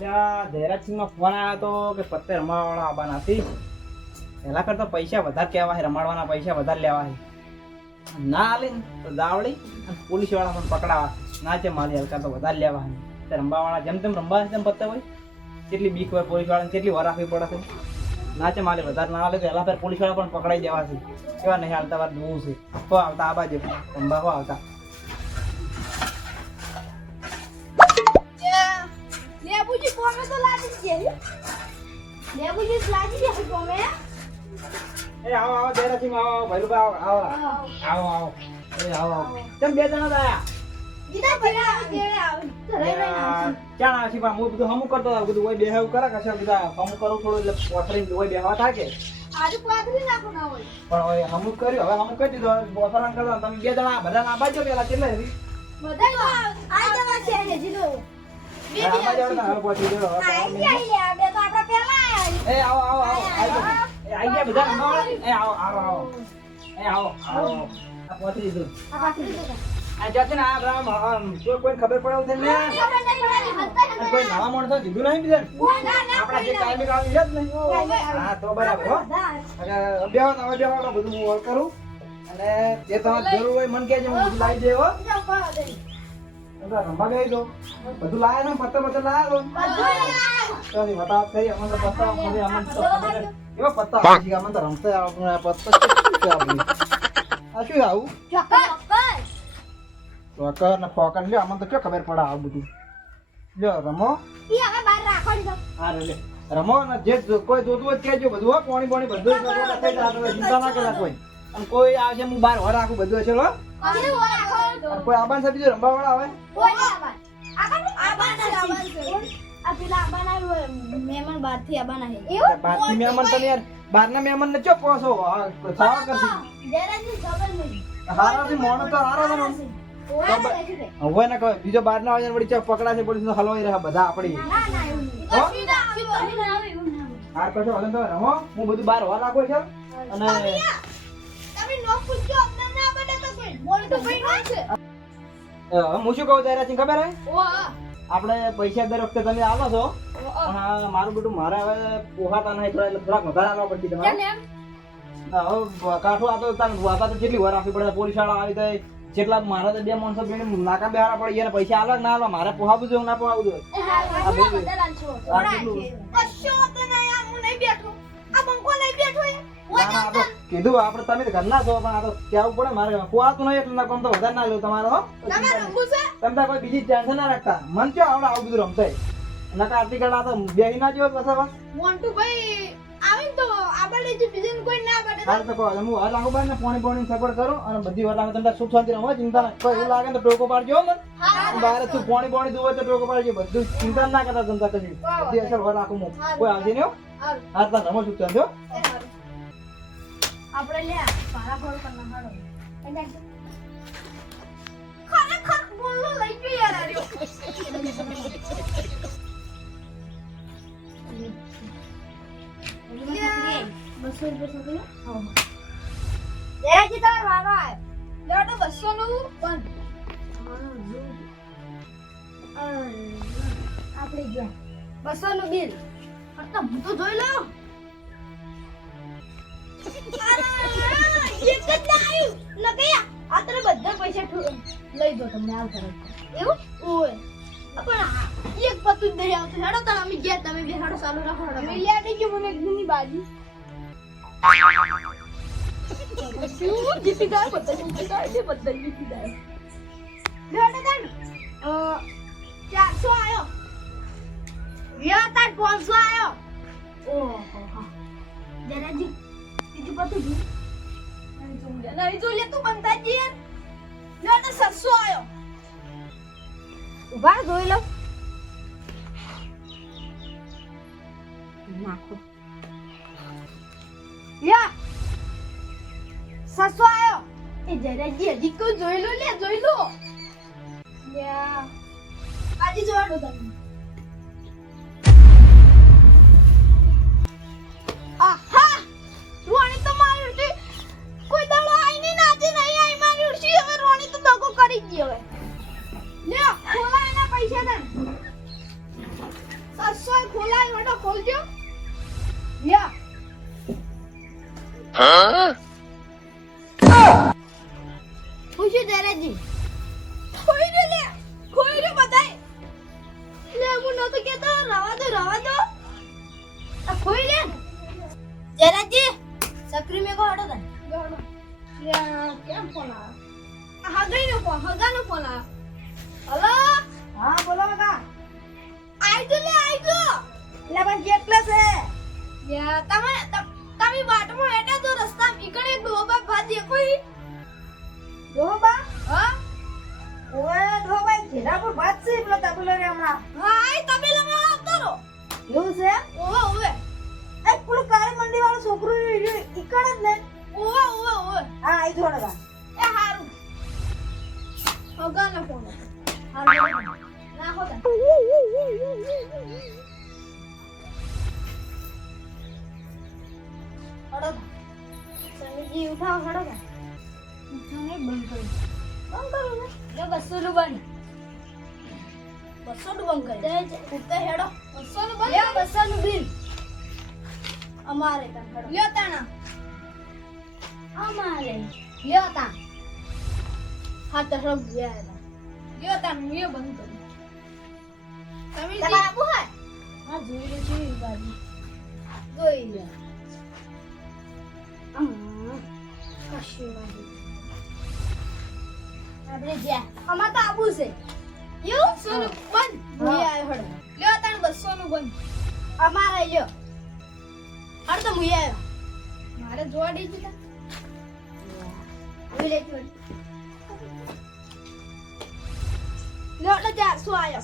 ધૈરાજસિંહનો phone આવ્યો હતો કે પત્તે રમાડવાળા આવવાના નથી પહેલાં કરતા પૈસા વધારે કહેવા છે રમાડવાના પૈસા વધારે લેવા છે ના ને તો દાવડી અને પોલીસવાળા પણ પકડાવા. ના છે મારી હલકા તો વધારે લેવા છે રમવાવાળા જેમ તેમ રમવા છે તેમ પત્તે હોય. કેટલી બીક હોય પોલીસવાળાને, કેટલી વાર રાખવી પડે ના છે મારે વધારે ના આવે તો પહેલા ફેર પોલીસવાળા પણ પકડાઈ દેવા છે. કેવા નહીં હાલતા વાર જોવું છે. તો આવતા, આ બાજુ રમવા આવતા. લાગી જ છે લેબુજી લાગી છે કોમે એ આવો આવો ધૈરાજસિંહ આવો ભૈલુભાઈ આવો. આવો આવો આવો. એ આવો. આવો કેમ બે જણા આયા? બીજા પેલા કેળે આવે ધરાઈ રહી યાર, ક્યાં આવે છે? પણ હું બધું હમું કરતો બધું બેહાવ કરે કશે બધા? હમું કરું થોડું એટલે ઓય બેહવા થાય કે આજે નાખો ના હોય પણ ઓય હમું કર્યું. હવે હમું કરી દીધું. હવે તમે બે જણા બધા ના બાજુ પેલા કેટલા બધા આ જવા છે જીલો. કોઈ ખબર પડે ને કોઈ નવા માણસો કીધું નહીં બીજા આપણા જે ટાઈમિંગ આવી જ નહીં હા તો બરાબર અને તો હવે તો બધું હું કરું અને જે તમારે જરૂર હોય મને કહેજો હું લાવી દે હો તો રમવા બેહી દો બધું લાયા છે પત્તા પત્તા લાયા તો? તો બતાવ અમને તો પત્તા મને અમને તો ખબર એવા પત્તા આવે છે, અમને તો રમતા આપણે આ પત્તા શું છે આપણે? આ શું આવું? ચોકર ને ફોકર લ્યો અમને તો શું ખબર પડે આવું બધું? લ્યો રમો. હા લે રમો ને જે કોઈ જોતું હોય તો કહેજો બધું હો પાણી પાણી બધું થઈ ચિંતા ના કરે કોઈ. અને કોઈ આવશે હું બહાર હો રાખું બધું હશે હો. કોઈ આબાન સાહેબ બીજો રમવા વાળા આવે? બીજો બાર હે હારો છે ને. આવે પકડાશે પોલીસ હલવાઈ રહ્યા બધા આપડી હો? હા હું બધું બહાર હવા રાખો છે. અને હું શું કહું તારા ખબર હે? આપણે પૈસા દર વખતે તમે આવો છો. પણ મારું બેટું મારે હવે પોહાતા નહીં થોડા એટલે થોડાક વધારે આવવા પડશે તમારે. કાઠું આ તો તાર વાપા તો કેટલી વાર આપવી પડે પોલીસવાળા આવી જાય. જેટલા મારે તો બે માણસો બેને નાકા બેહારા પડી ગયા પૈસા આલા ના આલા મારે પોહાવું જોઈએ ના પોહાવું જોઈએ? આ. બધા. કેટલું? કશો તો નહીં હું નહીં બેઠો. આ બંકો લઈ બેઠો હોય કીધું આપણે તમે તો ઘરના છો પણ આ તો કહેવું પડે મારે. પોહાતું નહીં એટલે ના કોમ તો વધારે ના લો તમારો. તો તમે તાર કોઈ બીજી ટેન્શન ના રાખતા. મન ક્યાં આવડે આવું બધું રમતાય? નકા આર્ટિકલ આ તો બેહી ના જેવો બસ બસ. મોન્ટુ ભાઈ આવીને તો આપણે જે બીજું કોઈ ના બને હાલ તો કહો હું હર રાખો બાર ને પાણી પાણી કરો અને બધી વાર રાખો તમે સુખ શાંતિ રહો ચિંતા ના. કોઈ એવું લાગે ને તો ટોકો પાડજો મને. બહાર તું પોણી પાણી દુવે તો ટોકો પાડજો. બધું ચિંતા ના કરતા જનતા કશી બધી અસર વાર રાખું હું કોઈ આવજે નહીં હો. હાથ તાર રમો સુખ શાંતિ આપણે લે પારા ફોડ કરના હાડો. ખરેખર બોલો લઈ ગયો યાર આર્યો બસો રૂપિયા બસો નું બંધ આપણે ગયા. બસો નું બિલ. હું તો જોઈ લઉં. એક જ આવ્યું તને બધા પૈસા લઈ દો તમને આવ એવું ઓય પણ એક પતું જ નહીં આવતું હેડો તને ગયા તમે બે હેડો ચાલુ રાખો હેડો મિલિયા મને એક બાજી શું જીતી ગયા બધા જીતી ગયા છે બધા જીતી ગયા હેડો તને અ 400 આયો? યા તાર 500 આયો ઓહો બીજું પતું છું નહીં જો લે તું બનતા જ યાર લે તો સસ્સો આયો ઊભા જોઈ લો. નાખો યા સસ્સો આયો એ જરાજી હજી કોઈ જોઈ લો લે જોઈ લો યા આજે જોવા દો તમને જઈ હવે. લે ખોલા એના પૈસા તન. સસો ખોલા એ વડો ખોલજો. લે. હા પૂછો દરેજી ખોઈ રે લે, ખોઈ રે બધાય. લે, હું નતો કેતો રવા દો રવા દો. આ ખોઈ લે દરેજી સક્રી મે ગોડો તન. ગોડો લે કેમ ફોન આવે હગાઈ નો ફોન હગા આવ્યો. હલો? હા બોલો કાકા. આઈ તો લે આઈ તો એટલે પણ કેટલે છે? યા તમે તમે વાટમાં હેડ્યા તો રસ્તા ઈકડે એક ડોબા ભાત દેખોઈ ડોબા હા? ઓય ડોબા ઘેરા પર ભાત છે પેલો તબેલો રે હમણા. હા આઈ તબેલામાં આવતો રો એવું છે? ઓવે ઓવે. એ પેલું કાળી મંડી વાળો છોકરો ઈકડ જ ને. ઓવે ઓવે ઓવે. હા આઈ જોડે કા એ હારું હગા નો ફોન હારું ના હોતા હડો સમીજી ઉઠાવ હડો ઉઠાને બંધ કરો બંધ કરો ને લે બસો નું બસો નું બંધ કરી ઉઠતા હેડો બસો નું બંધ બસો નું બિલ અમારે ત્યાં લ્યો તાણા અમારે લ્યો તા લ્યો તા હું એ બંધ તમે તમારે હા જોઈ લે છે બાજુ. જોઈ લે. કશું નહીં. આપણે જ્યાં અમાર તો આબુ છે. એવું? સોનું બંધ? હું. આયો હડો લ્યો તાણ બસો નું બંધ. અમારે લ્યો. હડ તો હું આવ્યો. મારે જોડી દીધા આવી એટલે ચારસો આવ્યો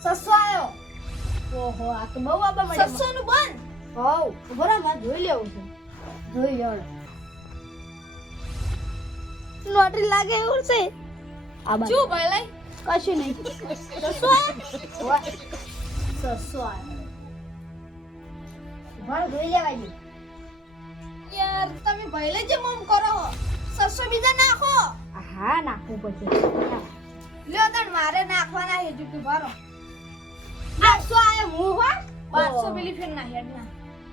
સસ્સો આવ્યો ઓહો આ તો બહુ આપવા મળે સસ્સો નું બંધ હોવ બરાબર મારે જોઈ લેવું છે જોઈ લેવડો લોટરી લાગે એવું છે આ બાજુ શું ભાઈ લઈ કશું નહીં સસવાય સસવાય ભણ જોઈ લેવા દે યાર તમે ભયલે જે મમ કરો સસ્સો બીજા નાખો. હા નાખવું પછી. લ્યો તણ મારે નાખવાના છે જુકી ભરો. 800 આયા હું હો? 1200 પેલી ફેર ના હેડ ના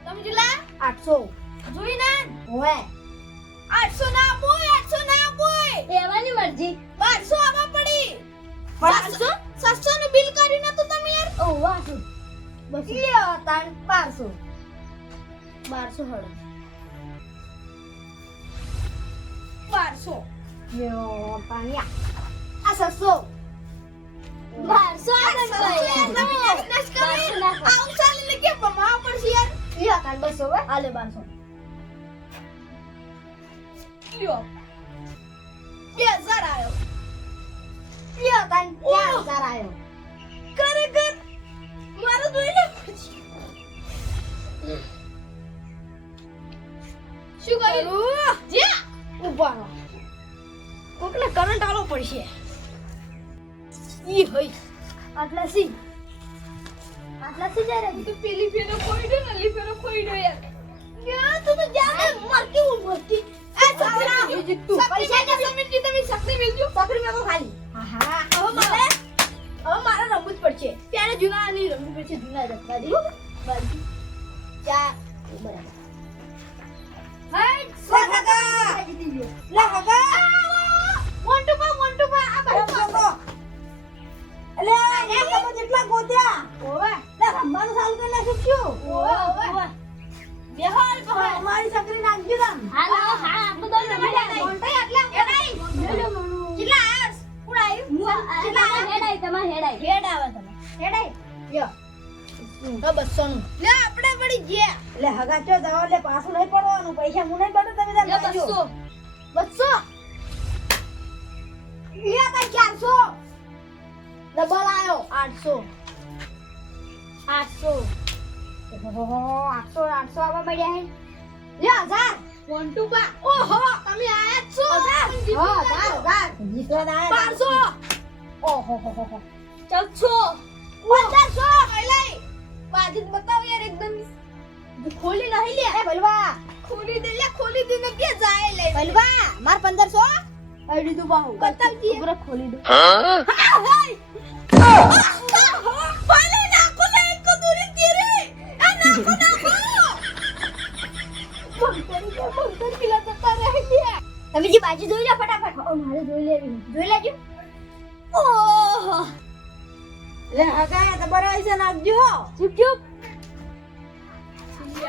તમે જુલા આઠસો. જોઈ ના? હોય 800 ના બોય 800 ના બોય એવાની મરજી. બારસો આવા પડી. 700 700 નું બિલ કરીને તો તમે યાર? ઓ વાહ બસ. લ્યો તાણ બારસો. બારસો હળો. 1200 યો પાણિયા આ 700 1200 આ નસ કરે આવું ચાલે કે બમાવા પડશે યાર લ્યો કાલ બસો હવે આલે 1200 લ્યો 2000 આયો લ્યો કાલ ચાર હજાર આવ્યો ખરેખર મારો જોઈ લે પછી શું કર્યું જે ઊભા કોકને કરંટ આલો પડશે. ઈ હઈ આટલા સી આટલા સી જાય તો પેલી ફેરો ખોઈ દે ને ફેરો ખોઈ દે યાર. યાર તું તો જાને મરતી હું મરતી. એ છોકરા જીતું. પૈસા કે સમિતિ તમે શક્તિ મિલજો પકડી મેકો ખાલી. હા હા હવે મારે હવે મારે રમવું જ પડશે. ત્યારે જૂના નહીં રમવું પડશે જૂના રમવા દે. ચા બરાબર. એટલે અમારી છકરી નાખજો તમે હાલો હા તો રમવા દે મોન્ટે આટલા એડાઈ કેટલા આયસ કોણ કેટલા હેડાઈ તમા હેડાઈ હેડ આવે તમે હેડાઈ યો તો બસો નું લે પડી ગયા. એટલે હગા ચો જાવ એટલે પાછું નહીં પડવાનું. પૈસા હું નહીં પડે તમે તાર બસો. બસો? લે તા ચારસો. ડબલ આયો આઠસો. આઠસો. આઠસો આઠસો આવવા મળ્યા હે. લે હજાર. વન ટુ પા ઓહો તમે આયા છો? હજાર હા, હજાર, હજાર. જીતવા ના આવ્યા. બારસો. ઓહો, હો, હો. ચૌદસો. પંદરસો. પહેલાઈ બાજુ બતાવ યાર એકદમ ખોલી નહીં લે. અરે ભલવા ખોલી દે લે ખોલી દે ને કે જાય લે. ભલવા માર 1500 અડી દો બાહુ. બતાવજી ઉપર ખોલી દો પાલે નાખો લે એક દૂરી તેરે. આ બંધ કરી દે બંધ કરી પેલા જતા રહે ગયા. તમે જે બાજુ જોઈ લો ફટાફટ. ઓ મારે જોઈ લેવી જોઈ લેજો. ઓહો. લે હગાય તો બરાઈ છે નાખજો ચૂપ ચૂપ.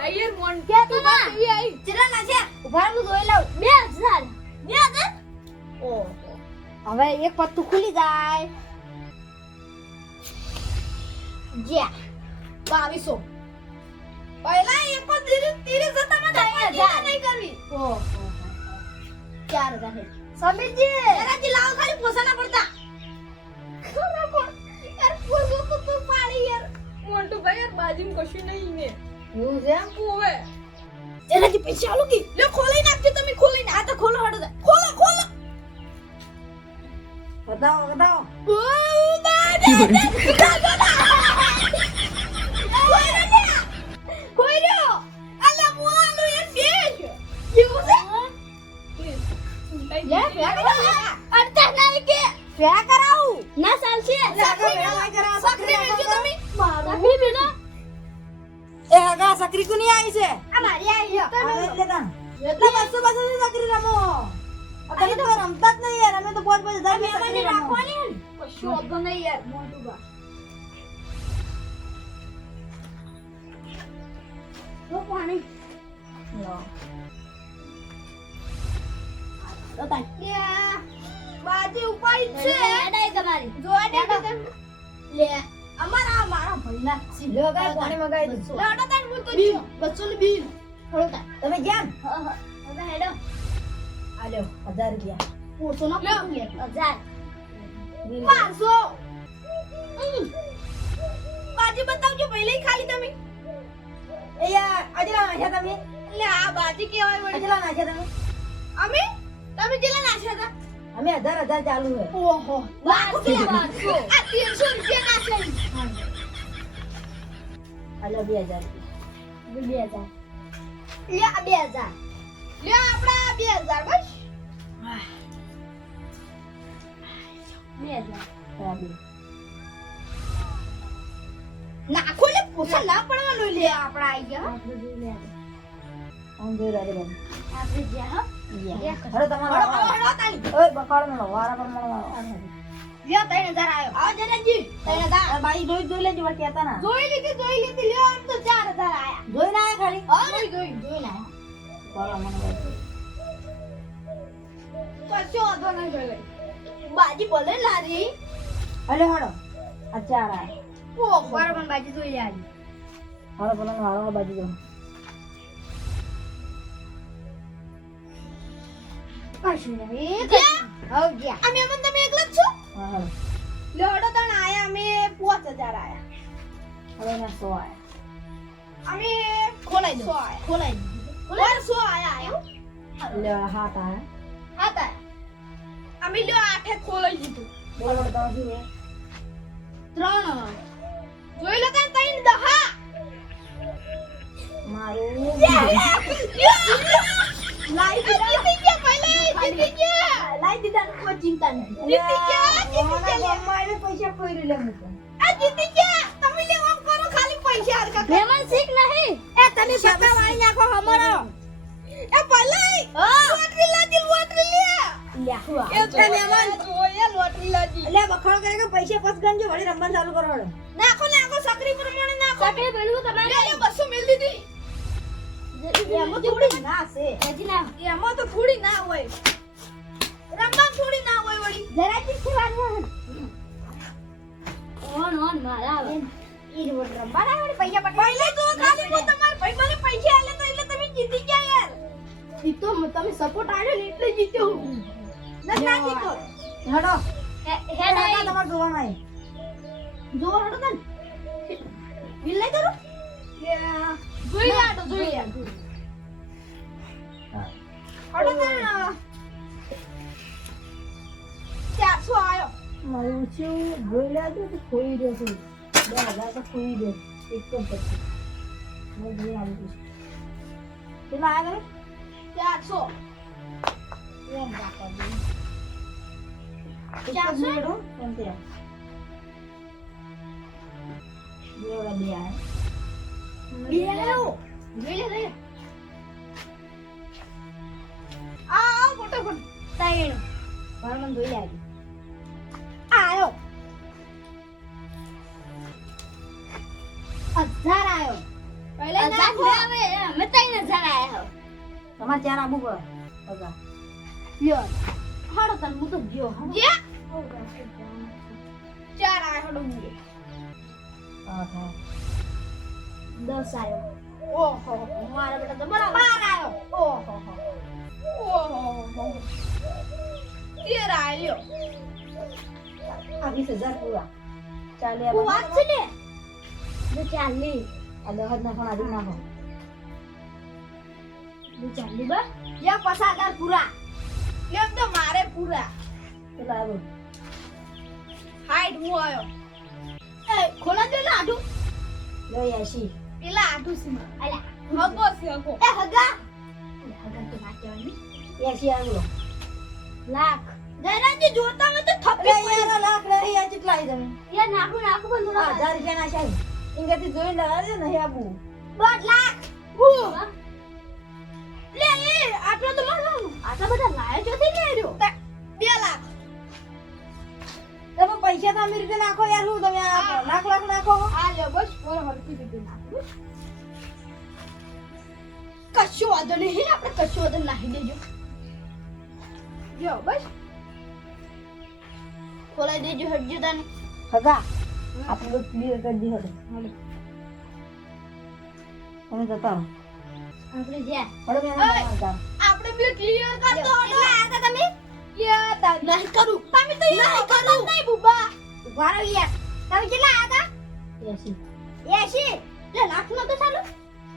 યાર મોન કે તું બા ચલા ના. છે. ઊભા હું જોઈ લઉં બે હજાર બે હવે એક પત્તું ખુલી જાય. જ્યા. બાવીસો પહેલા એક પર ધીરે ધીરે જતા માં નહીં કરવી? ઓ ચાર હજાર સમીરજી! જરાજી લાવ ખાલી પોસાના પડતા. યાર પોસો તો તો પાડી યાર. મોન્ટુ ભાઈ યાર બાજીમ કશું નહીં ને. છે એમ? ઓવે જરાજી પૈસા આલો કે લે ખોલાઈ નાખજો તમે ખોલાઈ નાખ આ તો ખોલો હડો ખોલો ખોલો બતાવો બતાવો ઓ ના ના ચાલશે સકરી મેળજો તમે સકરી મેળો એ આગા સકરી કોની આવી છે આ મારી આવી છે તમે એટલે તા એટલે બસો બસો ની સકરી રમો આ તમે તો રમતા જ નહીં યાર અમે તો પાંચ પાંચ હજારની સકરી રાખવાની કશું નહીં યાર મોટું બા તો પાણી લો. તો તાક્યા બાજી ઉપાડી છે તમારી દે લે અમારા મારા છે. લો હગા, પાણી મગાવી દઉં. લેડો તાન હું તો જો બચ્ચો ને બી થોડો તા તમે જેમ હા હા. હવે હેડો. આલ્યો હજાર રૂપિયા. પોસો ના લે હજાર. પાંચસો. બાજી બતાવજો પહેલે ખાલી તમે. એ યાર અજલા નાખ્યા તમે. એટલે આ બાજી કેવાય વળી. અજલા નાખ્યા તમે. અમે? તમે કેટલા નાખ્યા હતા? અમે હજાર હજાર ચાલુ છે. ઓહો. લાખો કેટલા બારસો આ 300 રૂપિયા બે હજાર. રૂપિયા બે હજાર. લે આ બે હજાર લે આપડા બે હજાર. બસ. નાખો લે પોસા ના પડવાનું લે આપડા આઈ ગયા આમ જોઈ રહ્યા છે બધું. આપણે જ્યાં હા યા. તમારો. તાલી. ઓય બકાળ વારા પર લ્યો આયો. આવો બાઈ જોઈ જોઈ લેજો બાકી હતા ના. જોઈ લીધી જોઈ લીધી. લ્યો આમ તો ચાર હજાર આયા. જોઈ ના ખાલી? હા જોઈ જોઈ જોઈ મને નહીં જોઈ બાજી બોલે લારી. અલે હળો આ ચાર આ ઓહો બરાબર બાજી જોઈ લારી હળો પેલા વાળો બાજુ જો કશું નહીં હવ ગયા. અમે અમન તમે એકલા જ છો? હા. હળો તણ આયા અમે 5000 આયા. હવે ના સો આયા. અમે ખોલાઈ દો ખોલાઈ દો ખોલાઈ 100 આયા આયો લે હાથ આયા. હા તા અમે લ્યો આઠે ખોલાઈ દીધું. બોલો ત્રણ. જોઈ લો તા ત્રણ દહા. મારું લાઈ દીધા જીતી ગયા પહેલા જીતી ગયા લાઈ દીધા કોઈ ચિંતા નહીં જીતી ગયા જીતી ગયા એને પૈસા પોઈ લે મૂકો આ જીતી ગયા તમે લે આમ કરો ખાલી પૈસા હરકા મહેમાન શીખ નહીં એ તમે પપ્પા વાળી નાખો હમારો એ પલાઈ લોટરી લાજી લોટરી લે એ તો મહેમાન જોયે લોટરી લાજી એટલે બખાડો કરે કે પૈસા પસ ગણજો વળી રમવાનું ચાલુ કરો નાખો નાખો સકરી પ્રમાણે નાખો સકરી પેલું તમારે લે બસો મિલ દીધી એમાં થોડી ના છે. એમાં તો થોડી ના હોય. રમવા થોડી ના હોય વળી. જરા ચીથી વાળવું ઓન ઓન મારા આવે. ઈ રોડ રમવા ના વળી પૈસા પટ પહેલે તો ખાલી હું તમાર ભાઈ મને પૈસા આલે તો એટલે તમે જીતી ગયા યાર. ઈ તો તમે સપોર્ટ આલ્યો ને એટલે જીત્યો હું. ના જીતો હેડ. કાકા તમારે જોવાનું આય જો હડો તન. બિલ લઈ દરો ચારસો આયો મારું શું જોઈ લેજો તો ખોઈ રહ્યો છું બે હજાર તો ખોઈ રહ્યો એક તો પછી મેં જોઈ આવી છું કેટલા આવ્યા તમે ચારસો એમ เดียวเดี๋ยวเดี๋ยวอ้าวปวดตัวปวดตายเลยบ้านมันดุเลยอ้าว હજાર આવ્યો પહેલા ના ખોવે અમે ત્રણ હજાર આવ્યો તમારે ચાર આબુ પડે હજાર લ્યો હાડો તને હું તો ગયો જે ચાર આવ્યો હડો હા હા દસ આવ્યો ઓહો મારા બેટા તો બરાબર. બાર આયો. ઓહો ઓહો તેર આયો. આ વીસ હજાર પૂરા. ચાલે વાત છે ને? જો ચાલી આ દસ હજાર નાખો આદિ નાખો જો ચાલી બા યા પચાસ હજાર પૂરા. એમ તો મારે પૂરા. આવ્યો હાઈટ હું આવ્યો એ ખોલા દે લાડુ લઈ એસી પેલા આટું છે. અલ્યા હગો છે હગો. એ હગા. હગા તો ના. કહેવાય એસી આવ્યો લાખ. જયરાજજી જોતા હોય તો થપ્પી પડી. યાર લાખ રહી આ કેટલા આવી તમે યાર નાખું નાખું પણ થોડા હજાર રૂપિયા ના છે ઇંગેથી જોઈ લગાડજો નહીં આબુ દોઢ લાખ. હું. લે એ આટલો તો મારો આટલા બધા લાયો ચોથી ને આવ્યો બે લાખ. તમે પૈસા તો અમીર રીતે નાખો યાર શું તમે આ લાખ લાખ નાખો? આ લે બસ બોલો હરકી દીધું નાખું. કશું વાંધો નહીં આપણે કશું વાંધો નાખી દેજો. જો બસ. ખોલાઈ દેજો હટજો તને. હગા આપણે તો ક્લિયર કરી દીધો તમે જતા આપણે જ્યાં. આપણે બે ક્લિયર કરતો હતો આ તમે? યા તા નહીં કરું. તમે તો યાર કરું. નહીં બુબા. ઉભારો યાર. તમે કેટલા હતા? એસી. તા 80 લે લાખ નો તો ચાલુ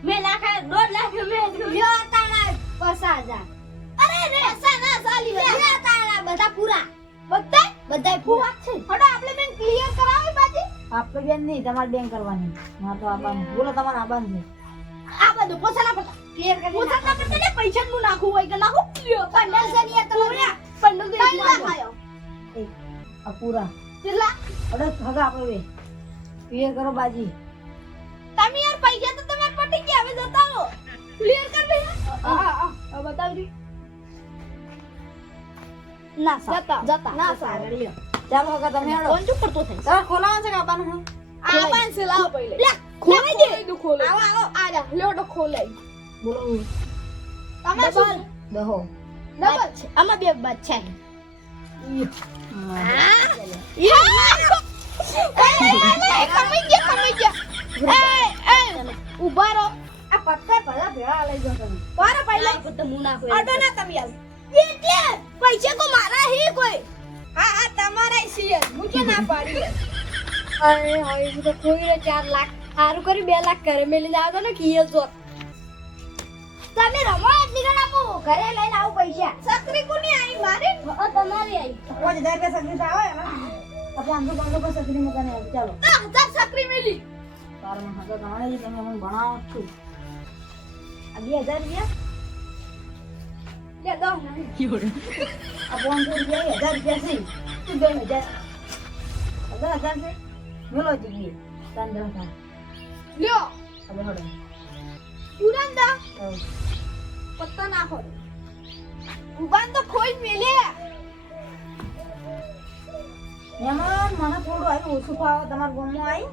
મે લાખ દોઢ લાખ મે યો તાણા પચાસ હજાર. અરે રે પચાસ ના ચાલી યો તાણા બધા પૂરા. બધા બધા પૂરા. છે? હડો આપણે બેન ક્લિયર કરાવી બાજી. આપણે બેન નહીં તમારે બેન કરવાની. મારે તો આબાનું બોલો તમારે આબાન છે. આ બધું પોસાના પતા ક્લિયર કરી પોસાના ને પૈસા નું નાખવું હોય કે નાખું. પંદર છે ને તમે પંદર દે નાખાયો એક આ પૂરા. કેટલા? અડે હગા આપણે ક્લિયર કરો બાજી. તમે યાર પૈસા તો તમારે પટી ગયા હવે જતા રહો. ક્લિયર કર દે હા હા બતાવજો ના જતા જતા ના સાગર લ્યો. ચાલો હગા તમે હેડો. કોણ ચૂપ કરતો થઈ તમારે ખોલાવાનું છે કે હું આ છે લાવો પહેલે લે ખોલાઈ દે. ખોલે આવો આવો. આ જા લેવડો ખોલાઈ. બોલો તમે શું દહો ડબલ છે આમાં બે બાદ છે ઊભા રહો. આ પથ્થર ભલા ભેળા લઈ જાઓ તમે. મારા પહેલા પત્તા હું નાખો અડો ના તમે આવ. એટલે પૈસા તો મારા હે કોઈ. હા હા તમારા છે હું ના પાડી. અરે હવે હું તો ખોઈ ચાર લાખ. સારું કરી બે લાખ કરે મેલી લાવતો ને કીએ જો તમે રમો એટલી ગણ આપો. ઘરે લઈને આવું પૈસા. સકરી કોની આઈ? મારે? તમારી આઈ. પાંચ હજાર રૂપિયા સગરી તો આવે ને તો આંધો બાંધો પર છત્રી મુકાને આવે ચાલો. હજાર સકરી મેલી. તારમાં હગા ગણાય છે તમે હું ભણાવો જ છું. આ બે હજાર રૂપિયા? લે દો આ પાંચસો રૂપિયા એ હજાર રૂપિયા છે. તું બે હજાર. હજાર હજાર છે. મેલો ત્રણ જણ થાય લ્યો. હવે હડો પુરંદા પત્તા ના નાખો ઉબાન તો ખોઈ મેલે. એમાં મને થોડું આવ્યું ઓછું ફાવે તમારા ગામમાં આવી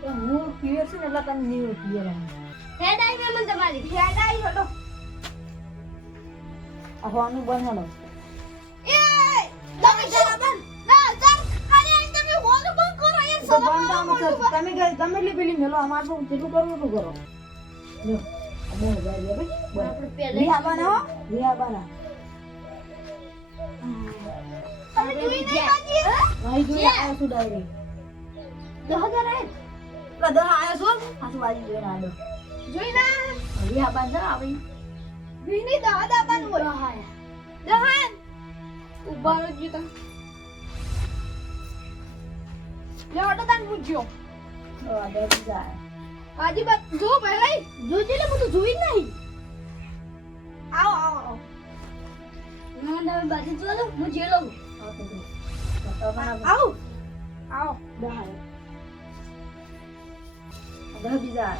તો હું ક્લિયર છું ને એટલે તમે નહીં આવે હેડ આવી મેમન તમારી. હેડ આવી હડો. આ હોવાનું બંધ એ તમે જરા ના અરે તમે હોનું બંધ કરો તમે પેલી મેલો અમારે તો જેટલું કરવું એટલું કરો? આ બે હજાર રૂપિયા વી આબાના તમે નહીં આવ્યો છું આય દહ છું હાથું બાજી જોઈ ના વી આબાન છે ને આપણી વિની દાદા હોય દહાન ઊભા રહી તમે લે ઓટો પૂછ્યો આ બે બીજા આવ્યા. બાજી બત જો પહેલા જોજે લે બધું જોઈ નહીં. આવો આવો આવો. ના ના બાજી જો લો હું જે લઉં. આવો તો જો. તો આવો બહાર બીજા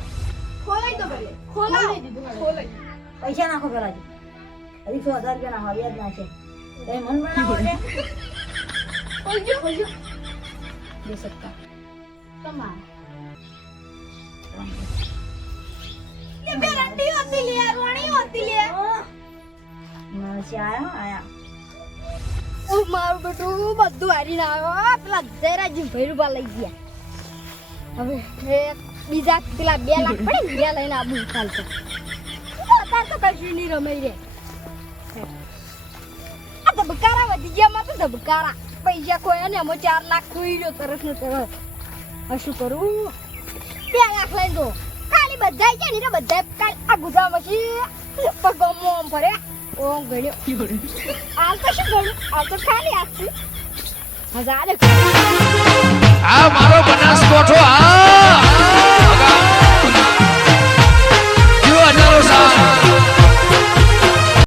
ખોલાઈ દીધું ખોલાઈ. પૈસા નાખો પેલા હજી સો હજાર રૂપિયા નાખો વ્યાજ નાખે તમે મન બનાવો એટલે ખોલજો ખોલજો બે સત્તા તમાર. બે બધું હારીને આવ્યો. પેલા જયરાજી ભૈરુબા લઈ ગયા. હવે બીજા પેલા બે લાખ પડે ને બે લઈને આબુ ચાલ તો અત્યારે તો કશું નહીં રમાઈ રે આ ધબકારા વધી ગયા માં તો ધબકારા. પૈસા કોઈ ને અમે ચાર લાખ ખોઈ રહ્યો તરસ ને તરસ શું કરું? બે લાખ લઈને જો ખાલી બધા છે ને બધા આ ગુજરાત પછી પગમો આમ ફરે ઓમ ગણ્યો આ તો શું ગણ્યું આ તો ખાલી આખી હજારે આ મારો બનાસ કોઠો આ જો અનારો સાહેબ